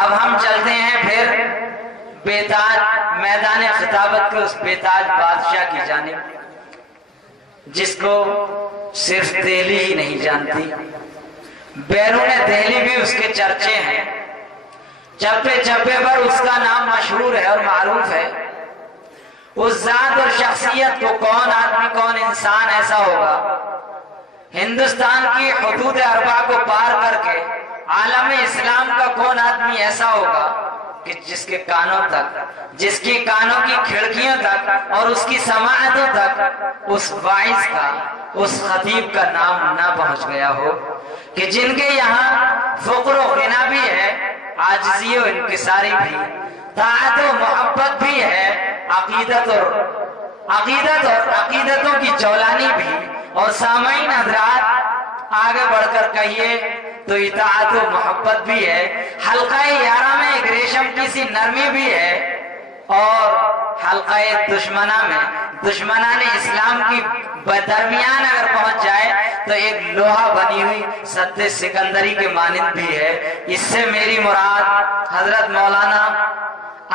اب ہم چلتے ہیں پھر بیتاج میدان خطابت کے اس بیتاج بادشاہ کی جانب جس کو صرف دہلی ہی نہیں جانتی، بیرون دہلی بھی اس کے چرچے ہیں، چپے چپے پر اس کا نام مشہور ہے اور معروف ہے۔ اس ذات اور شخصیت کو کون آدمی کون انسان ایسا ہوگا ہندوستان کی حدود اربع کو پار کر کے عالم اسلام کا کون آدمی ایسا ہوگا کہ جس کے کانوں تک، جس کی کانوں کی کھڑکیوں تک اور اس کی سماعتوں تک اس واعظ کا، اس خطیب کا نام نہ پہنچ گیا ہو، کہ جن کے یہاں فقر و غنا بھی ہے، عاجزی و انکساری بھی، طاعت و محبت بھی ہے، عقیدت اور عقیدتوں کی جولانی بھی، اور سامعین حضرات آگے بڑھ کر کہیے تو اطاعت و محبت بھی ہے، حلقہ یارہ میں ایک ریشم کی سی نرمی بھی ہے، اور حلقہ دشمنہ میں دشمنان اسلام کی درمیان اگر پہنچ جائے تو ایک لوہا بنی ہوئی سد سکندری کے مانند بھی ہے۔ اس سے میری مراد حضرت مولانا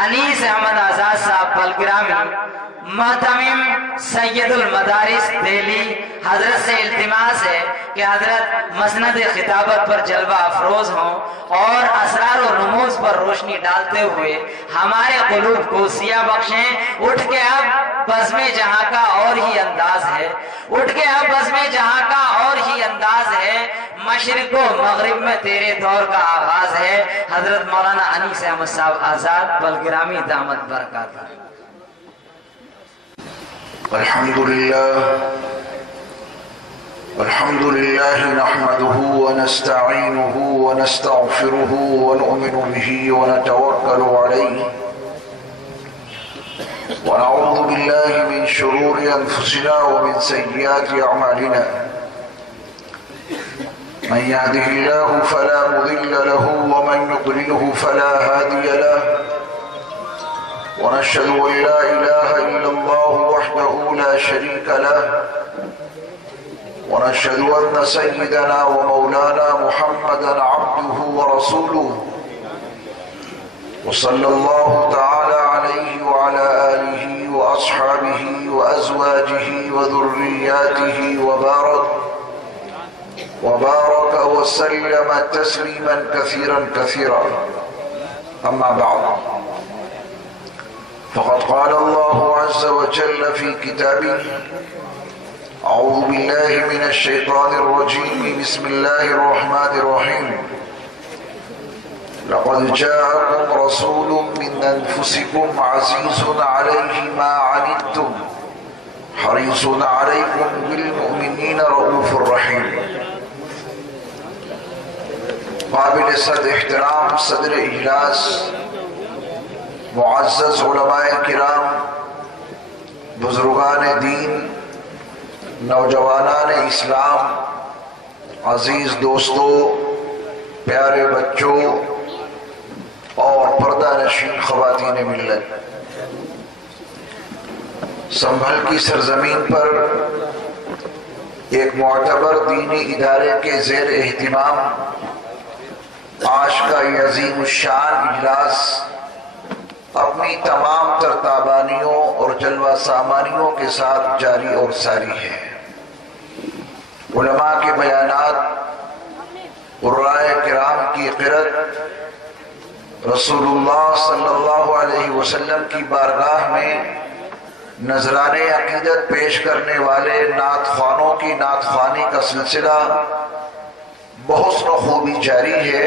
انیس احمد آزاد صاحب بلگرامی محتمم سید المدارس دہلی، حضرت سے التماس ہے کہ حضرت مسند خطابت پر جلوہ افروز ہوں اور اسرار و رموز پر روشنی ڈالتے ہوئے ہمارے قلوب کو سیاہ بخشیں۔ اٹھ کے اب بزم جہاں کا اور ہی انداز ہے، اٹھ کے اب بزم جہاں کا اور ہی انداز ہے، مشرق و مغرب میں تیرے دور کا آغاز ہے۔ حضرت مولانا انیس احمد صاحب آزاد بلگرامی دامت برکاتہ۔ الحمد لله نحمده ونستعينه ونستغفره ونؤمن به ونتوكل عليه ونعوذ بالله من شرور أنفسنا ومن سيئات أعمالنا، من يهده الله فلا مضل له ومن يضلله فلا هادي له، ونشهد أن لا إله إلا الله وحده لا شريك له، ونشهد أن سيدنا ومولانا محمدا عبده ورسوله، وصلى الله تعالى عليه وعلى آله وأصحابه وأزواجه وذرياته وبارك وسلم تسليما كثيرا كثيرا. أما بعد، فقد قال الله عز وجل في كتابه: أعوذ بالله من الشيطان الرجيم، بسم الله الرحمن الرحيم. لقد جاءكم رسول من أنفسكم عزيز عليه ما عنتم حريص عليكم بالمؤمنين رؤوف رحيم. قابل صد احترام صدر اجلاس، معزز علماء کرام، بزرگان دین، نوجوانان اسلام، عزیز دوستو، پیارے بچوں اور پردہ نشین خواتین ملت، سنبھل کی سرزمین پر ایک معتبر دینی ادارے کے زیر اہتمام آج کا یہ عظیم الشان اجلاس اپنی تمام ترتابانیوں اور جلوہ سامانیوں کے ساتھ جاری اور ساری ہے۔ علماء کے بیانات، قرائے کرام کی قرأت، رسول اللہ صلی اللہ علیہ وسلم کی بارگاہ میں نذران عقیدت پیش کرنے والے نعت خوانوں کی نعت خوانی کا سلسلہ بحسن و خوبی جاری ہے۔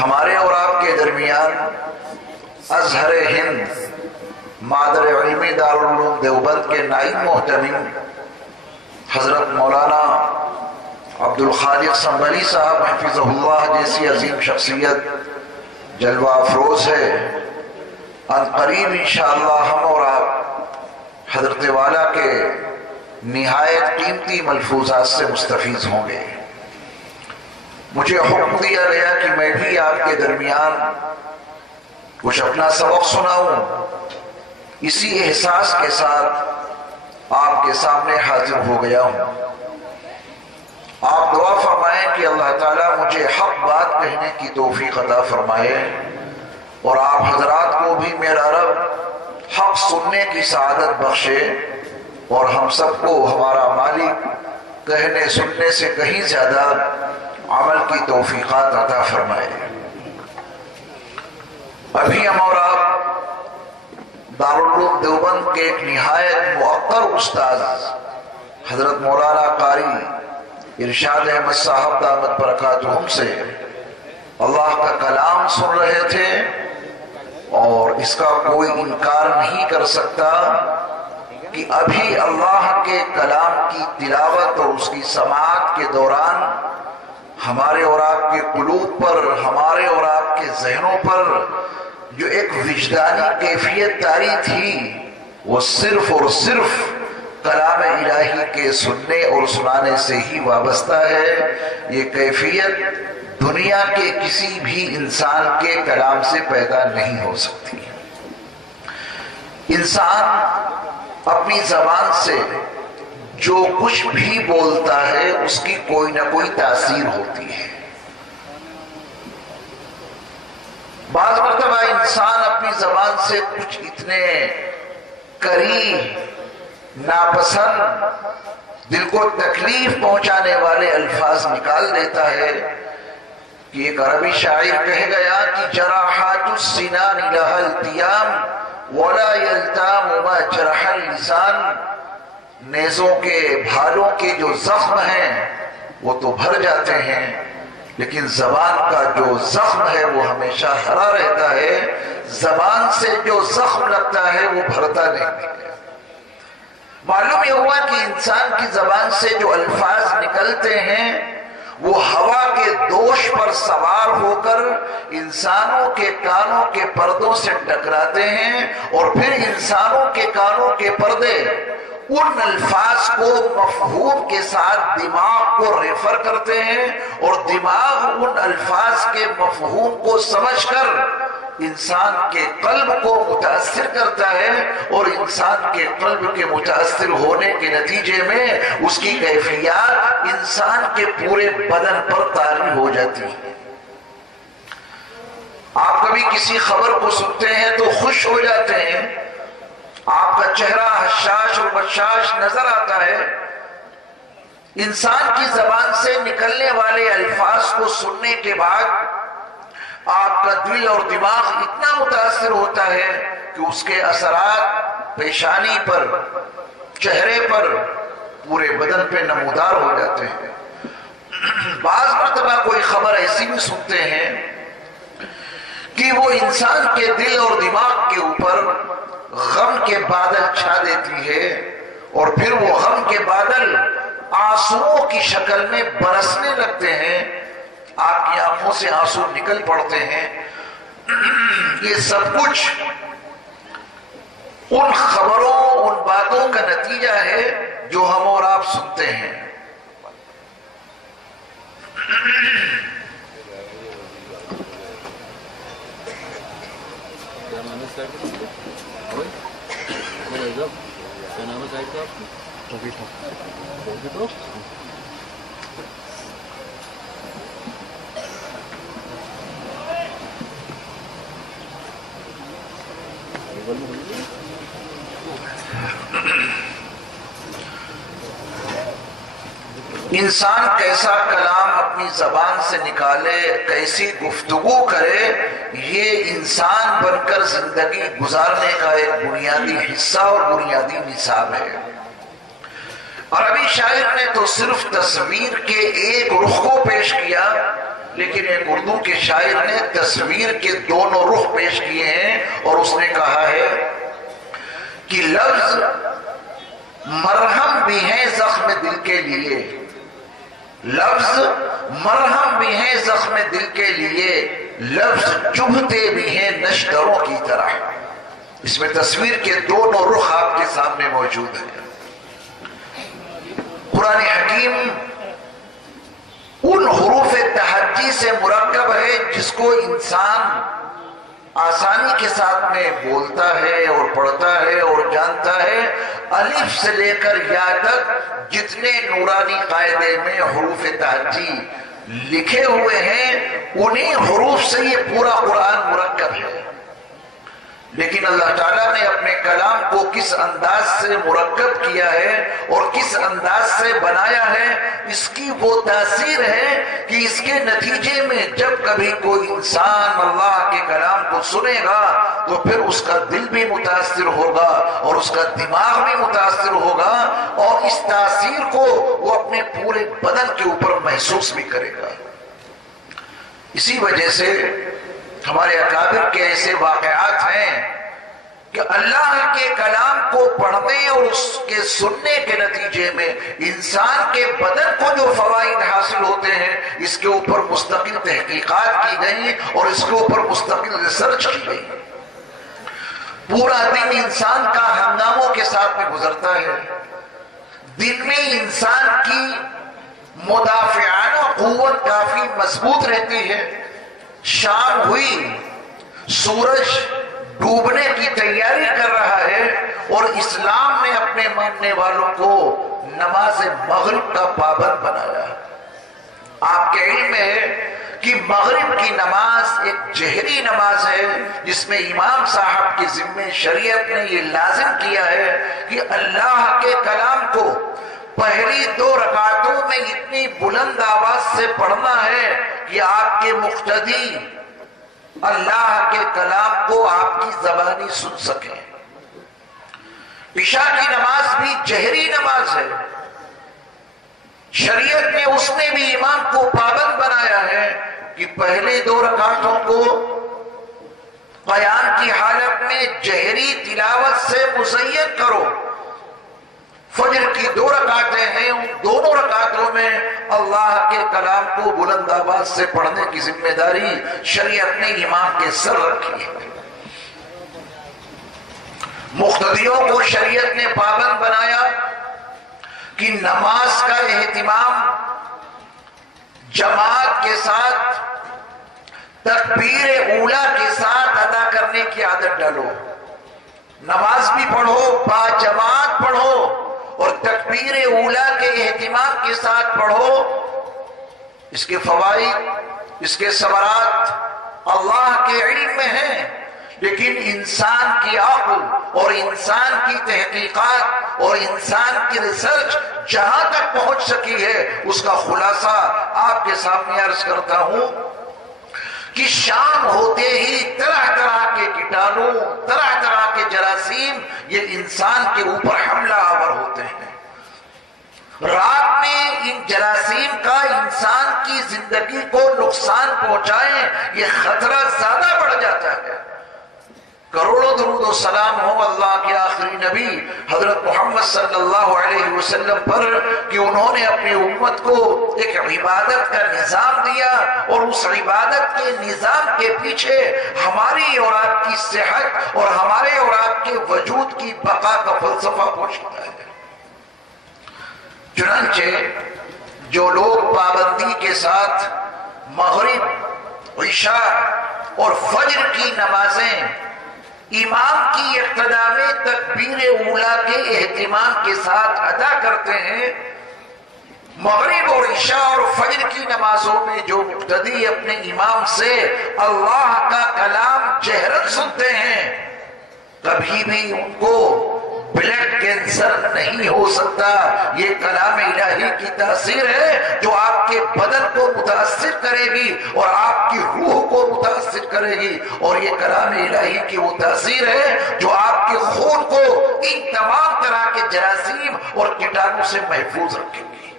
ہمارے اور آپ کے درمیان ازہر ہند مادر علمی دارالعلوم دیوبند کے نائب محتمم حضرت مولانا عبدالخالق سنبھلی صاحب حفظہ اللہ جیسی عظیم شخصیت جلوہ افروز ہے۔ ان قریب انشاءاللہ ہم اور آپ حضرت والا کے نہایت قیمتی ملفوظات سے مستفیض ہوں گے۔ مجھے حکم دیا گیا کہ میں بھی آپ کے درمیان کچھ اپنا سبق سناؤں۔ اسی احساس کے ساتھ آپ کے سامنے حاضر ہو گیا ہوں۔ آپ دعا فرمائیں فرمائیں کہ اللہ تعالیٰ مجھے حق بات کہنے کی توفیق عطا فرمائے، اور آپ حضرات کو بھی میرا رب حق سننے کی سعادت بخشے، اور ہم سب کو ہمارا مالک کہنے سننے سے کہیں زیادہ عمل کی توفیقات عطا فرمائے۔ ابھی ہم اور آپ دارالعلوم دیوبند کے ایک نہایت مؤثر استاد حضرت مولانا قاری ارشاد احمد صاحب دامت برکاتہم سے اللہ کا کلام سن رہے تھے، اور اس کا کوئی انکار نہیں کر سکتا کہ ابھی اللہ کے کلام کی تلاوت اور اس کی سماعت کے دوران ہمارے اور آپ کے قلوب پر، ہمارے اور آپ کے ذہنوں پر جو ایک وجدانی کیفیت طاری تھی، وہ صرف اور صرف کلام الہی کے سننے اور سنانے سے ہی وابستہ ہے۔ یہ کیفیت دنیا کے کسی بھی انسان کے کلام سے پیدا نہیں ہو سکتی۔ انسان اپنی زبان سے جو کچھ بھی بولتا ہے اس کی کوئی نہ کوئی تاثیر ہوتی ہے۔ بعض مرتبہ انسان اپنی زبان سے کچھ اتنے کریہ، ناپسند، دل کو تکلیف پہنچانے والے الفاظ نکال دیتا ہے کہ ایک عربی شاعر کہہ گیا کہ جراحات السنان لها التیام ولا یلتام ما جرح اللسان، نیزوں کے بھالوں کے جو زخم ہیں وہ تو بھر جاتے ہیں، لیکن زبان کا جو زخم ہے وہ ہمیشہ ہرا رہتا ہے۔ زبان سے جو زخم لگتا ہے وہ بھرتا نہیں ہے۔ معلوم یہ ہوا کہ انسان کی زبان سے جو الفاظ نکلتے ہیں وہ ہوا کے دوش پر سوار ہو کر انسانوں کے کانوں کے پردوں سے ٹکراتے ہیں، اور پھر انسانوں کے کانوں کے پردے ان الفاظ کو مفہوم کے ساتھ دماغ کو ریفر کرتے ہیں، اور دماغ ان الفاظ کے مفہوم کو سمجھ کر انسان کے قلب کو متاثر کرتا ہے، اور انسان کے قلب کے متاثر ہونے کے نتیجے میں اس کی کیفیات انسان کے پورے بدن پر طاری ہو جاتی ہے۔ آپ کبھی کسی خبر کو سنتے ہیں تو خوش ہو جاتے ہیں، آپ کا چہرہ حشاش اور بشاش نظر آتا ہے۔ انسان کی زبان سے نکلنے والے الفاظ کو سننے کے بعد آپ کا دل اور دماغ اتنا متاثر ہوتا ہے کہ اس کے اثرات پیشانی پر، چہرے پر، پورے بدن پہ نمودار ہو جاتے ہیں۔ بعض مرتبہ کوئی خبر ایسی بھی سنتے ہیں کہ وہ انسان کے دل اور دماغ کے اوپر غم کے بادل چھا دیتی ہے، اور پھر وہ غم کے بادل آنسوؤں کی شکل میں برسنے لگتے ہیں، آپ کی آنکھوں سے آنسو نکل پڑتے ہیں۔ یہ سب کچھ ان خبروں، ان باتوں کا نتیجہ ہے جو ہم اور آپ سنتے ہیں۔ انسان کیسا کلام اپنی زبان سے نکالے، کیسی گفتگو کرے، یہ انسان بن کر زندگی گزارنے کا ایک بنیادی حصہ اور بنیادی نصاب ہے۔ عربی شاعر نے تو صرف تصویر کے ایک رخ کو پیش کیا، لیکن ایک اردو کے شاعر نے تصویر کے دونوں رخ پیش کیے ہیں، اور اس نے کہا ہے کہ لفظ مرہم بھی ہے زخم دل کے لیے، لفظ مرہم بھی ہے زخم دل کے لیے، لفظ چبھتے بھی ہیں نشتروں کی طرح۔ اس میں تصویر کے دونوں رخ آپ کے سامنے موجود ہیں۔ قرآن حکیم ان حروف تہجی سے مرکب ہے جس کو انسان آسانی کے ساتھ میں بولتا ہے اور پڑھتا ہے اور جانتا ہے۔ الف سے لے کر یا تک جتنے نورانی قاعدے میں حروف تہجی لکھے ہوئے ہیں انہیں حروف سے یہ پورا قرآن مرکب ہے، لیکن اللہ تعالیٰ نے اپنے کلام کو کس انداز سے مرکب کیا ہے اور کس انداز سے بنایا ہے، اس کی وہ تاثیر ہے کہ اس کے نتیجے میں جب کبھی کوئی انسان اللہ کے کلام کو سنے گا تو پھر اس کا دل بھی متاثر ہوگا اور اس کا دماغ بھی متاثر ہوگا، اور اس تاثیر کو وہ اپنے پورے بدن کے اوپر محسوس بھی کرے گا۔ اسی وجہ سے ہمارے اکابر کے ایسے واقعات ہیں کہ اللہ کے کلام کو پڑھنے اور اس کے سننے کے نتیجے میں انسان کے بدن کو جو فوائد حاصل ہوتے ہیں، اس کے اوپر مستقل تحقیقات کی گئی اور اس کے اوپر مستقل ریسرچ کی گئی۔ پورا دن انسان کا ہنگاموں کے ساتھ میں گزرتا ہے، دن میں انسان کی مدافعانہ قوت کافی مضبوط رہتی ہے، شام ہوئی، سورج ڈوبنے کی تیاری کر رہا ہے، اور اسلام نے اپنے ماننے والوں کو نماز مغرب کا پابند بنایا۔ آپ کے علم میں ہے کہ مغرب کی نماز ایک جہری نماز ہے، جس میں امام صاحب کے ذمہ شریعت نے یہ لازم کیا ہے کہ اللہ کے کلام کو پہلی 2 رکعتوں میں اتنی بلند آواز سے پڑھنا ہے کہ آپ کے مقتدی اللہ کے کلام کو آپ کی زبانی سن سکیں۔ عشاء کی نماز بھی جہری نماز ہے، شریعت نے اس میں بھی امام کو پابند بنایا ہے کہ پہلے 2 رکعتوں کو قیام کی حالت میں جہری تلاوت سے مزین کرو۔ فجر کی 2 رکعتیں ہیں، ان دونوں رکعتوں میں اللہ کے کلام کو بلند آواز سے پڑھنے کی ذمہ داری شریعت نے امام کے سر رکھی ہے۔ مقتدیوں کو شریعت نے پابند بنایا کہ نماز کا اہتمام جماعت کے ساتھ تکبیر اولا کے ساتھ ادا کرنے کی عادت ڈالو۔ نماز بھی پڑھو، با جماعت پڑھو، اور تکبیر اولا کے اہتمام کے ساتھ پڑھو۔ اس کے فوائد، اس کے ثمرات اللہ کے علم میں ہیں، لیکن انسان کی عقل اور انسان کی تحقیقات اور انسان کی ریسرچ جہاں تک پہنچ سکی ہے، اس کا خلاصہ آپ کے سامنے عرض کرتا ہوں کہ شام ہوتے ہی طرح طرح کے کیٹانو، طرح طرح کے جراثیم یہ انسان کے اوپر حملہ آور ہوتے ہیں۔ رات میں ان جراثیم کا انسان کی زندگی کو نقصان پہنچائیں، یہ خطرہ زیادہ بڑھ جاتا ہے۔ کروڑوں درود و سلام ہو اللہ کے آخری نبی حضرت محمد صلی اللہ علیہ وسلم پر کہ انہوں نے اپنی امت کو ایک عبادت کا نظام دیا، اور اس عبادت کے نظام کے پیچھے ہماری اور آپ کی صحت اور ہمارے اور آپ کے وجود کی بقا کا فلسفہ پوشیدہ ہے۔ چنانچہ جو لوگ پابندی کے ساتھ مغرب، عشاء اور فجر کی نمازیں امام کی اقتداء میں تکبیر اولا کے اہتمام کے ساتھ ادا کرتے ہیں، مغرب اور عشاء اور فجر کی نمازوں میں جو مقتدی اپنے امام سے اللہ کا کلام جہرن سنتے ہیں، کبھی بھی ان کو بلڈ کینسر نہیں ہو سکتا۔ یہ کلام الہی کی تاثیر ہے جو آپ کے بدن کو متاثر کرے گی اور آپ کی روح کو متاثر کرے گی، اور یہ کلام الہی کی وہ تاثیر ہے جو آپ کے خون کو ان تمام طرح کے جراثیم اور کیٹانوں سے محفوظ رکھے گی۔